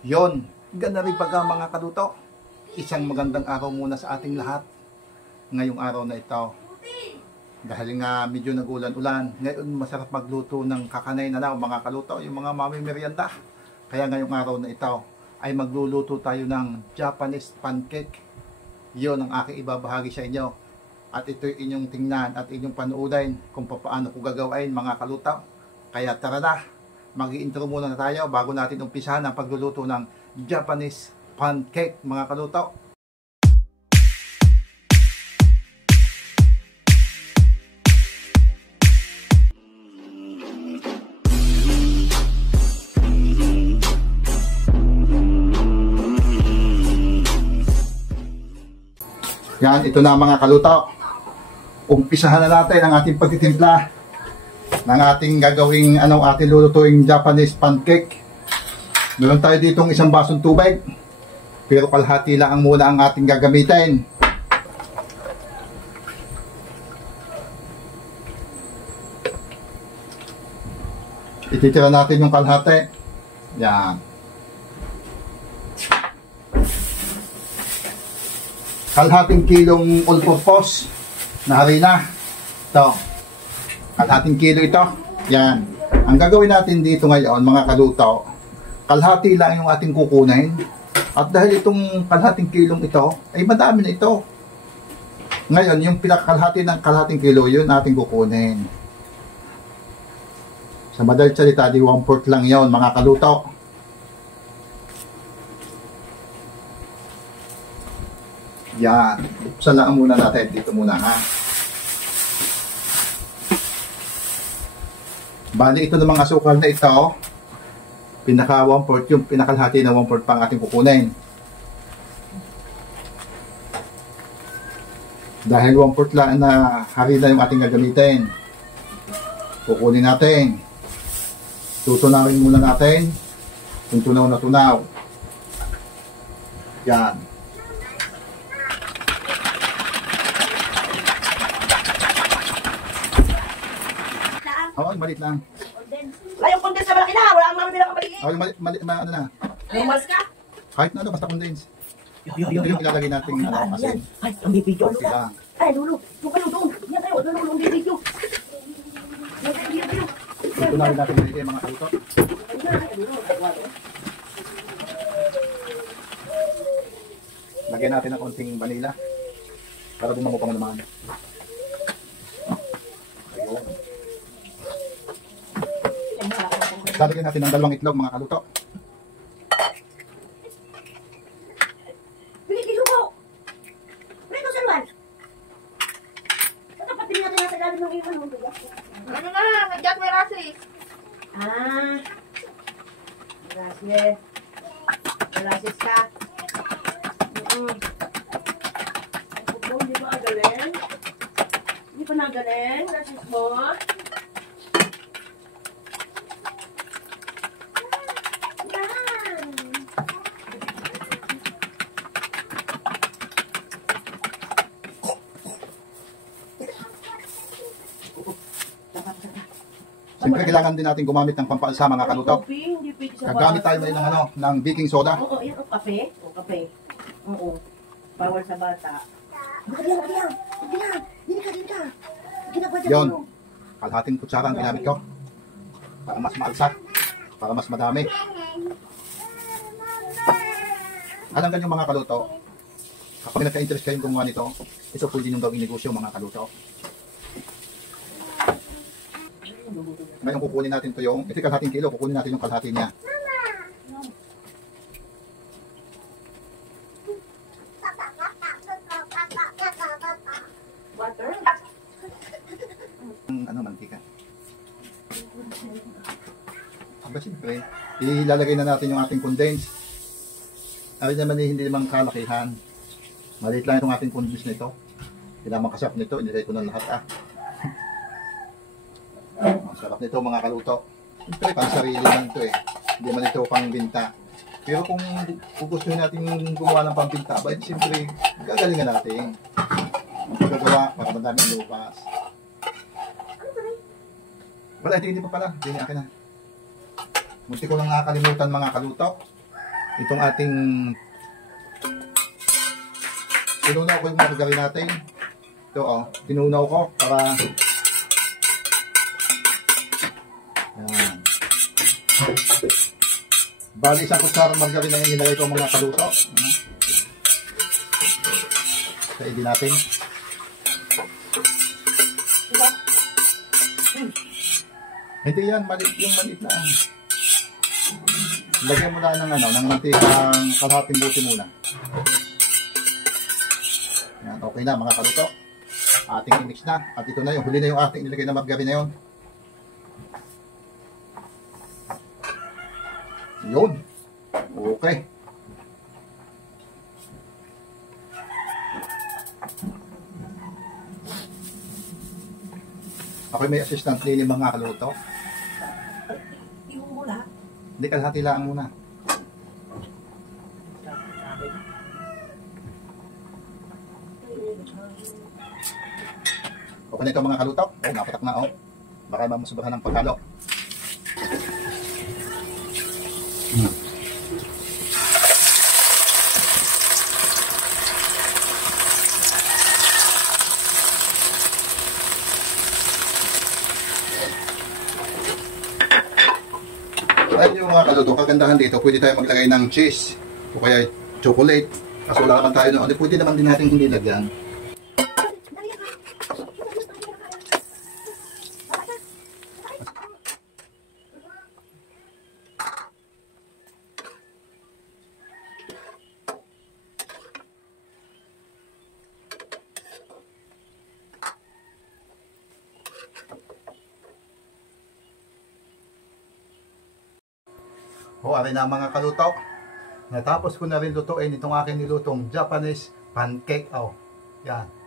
Yon, ganda rin pagka mga kaluto. Isang magandang araw muna sa ating lahat. Ngayong araw na ito, dahil nga medyo nagulan-ulan, ngayon masarap magluto ng kakanay na lang mga kaluto, yung mga mami merienda. Kaya ngayong araw na ito ay magluluto tayo ng Japanese pancake. Yon ang aking ibabahagi sa inyo. At ito inyong tingnan at inyong panuuday kung paano ko gagawin mga kaluto. Kaya tara na, mag-i-intro muna na tayo bago natin umpisahan ang pagluluto ng Japanese pancake mga kaluto. Yan, ito na mga kaluto. Umpisahan na natin ang ating pagtitimpla ng ating gagawing ating lulutuing Japanese pancake. Meron tayo ditong isang basong tubig, pero kalahati lang muna ang ating gagamitin. Ititira natin yung kalahati. Yan. Kalahating kilong all-purpose na harina. Ito. Kalahating kilo ito. Yan. Ang gagawin natin dito ngayon, mga kaluto, kalahati lang yung ating kukunin. At dahil itong kalahating kilong ito, ay madami na ito. Ngayon, yung pinakakalahati ng kalahating kilo, yun ating kukunin. Sa madaling salita, di 1/4 lang yun, mga kaluto. Yan. Buksan lang muna natin. Dito muna, ha. Bali, ito namang asukal na ito, pinaka 1/4, yung pinakalahati na 1/4 pang ating kukunin. Dahil 1/4 lang na harina yung ating gagamitin, kukunin natin. Tutunawin muna natin kung tunaw na tunaw. Yan. Oo, malit lang. Ay, yung condense na malaki na. Wala ang marami lang maliit. Oo, yung malit, ano na. Yung malas ka? Kahit na basta condense. Ito Yo. yung ilalagay natin asin. Ay, ang bibidyo. Okay lang. Ay, Lulu. Doon kayo doon. Yan kayo. Lulu, ang bibidyo. Ito na rin natin yung mga kaluto. Lagyan natin ng konting vanilla para bumango pa naman. Ayun. Lalagyan natin ng 2 itlog mga kaluto. Binigyo ko. Prito sa luwan. Dapat din natin nasa ilalim ng iwan. Ano na, nagyat may rasis. Rasis ka. Hindi ba agaling? Hindi pa nagaling? Rasis mo? Siyempre kailangan din natin gumamit ng pampaalsa mga kaluto. Hindi pwede sa Gagamit tayo ngayon ng baking soda. Oo, yan. Kape. O, kape. Oo. Bawal sa bata. Dili ka. Yon. Kalahating kutsara ang ginamit ko. Para mas maalsa. Para mas madami. Alam ganyan mga kaluto. Kapag nagka-interest kayong gumawa nito, ito pwede nyung gawing negosyo mga kaluto. Ngayon kukunin natin ito yung, ito kalahating kilo, kukunin natin yung kalahati niya. Water? Mantika. Aba siyempre, ilalagay na natin yung ating condense. Ay naman hindi naman kalakihan. Maliit lang itong ating condense nito. Kailangan makasap nito, inilagay ko na lahat Ang sarap nito mga kaluto. Siyempre, pang sarili lang ito Hindi man ito pang binta. Pero kung gusto natin gumawa ng pambinta, ba, siyempre, gagalingan natin. Ang pagkagawa, para madaming lupas. Wala, hindi pa pala. Hindi akin na. Munti ko lang nakakalimutan mga kaluto. itong ating tinunaw ko yung margarine natin. Ito tinunaw ko para yan. Bali isang kutsara margarine na yung nilagay ko mga kaluto. Kainin natin. Hindi yan, maliit yung maliit na. Lagyan mo lang ng mantikang kalahating buti muna. Yan, okay na mga kaluto. Ating i-mix na. At ito na yung huli na yung ating nilagay na margarine na yun. Yun. Okay. Ako may assistant din yung mga kaluto. Yung mula. Hindi, kalahati lang muna. Okay na ito mga kaluto. Napatak na Baka masubrahan ng paghalo. Ayun yung mga kaluto, kagandahan dito, pwede tayo maglagay ng cheese o kaya chocolate. Kaso wala naman tayo noon, pwede naman din natin hindi lagyan. Aray na mga kaluto. Natapos ko na rin lutuin itong aking nilutong Japanese pancake. Yan.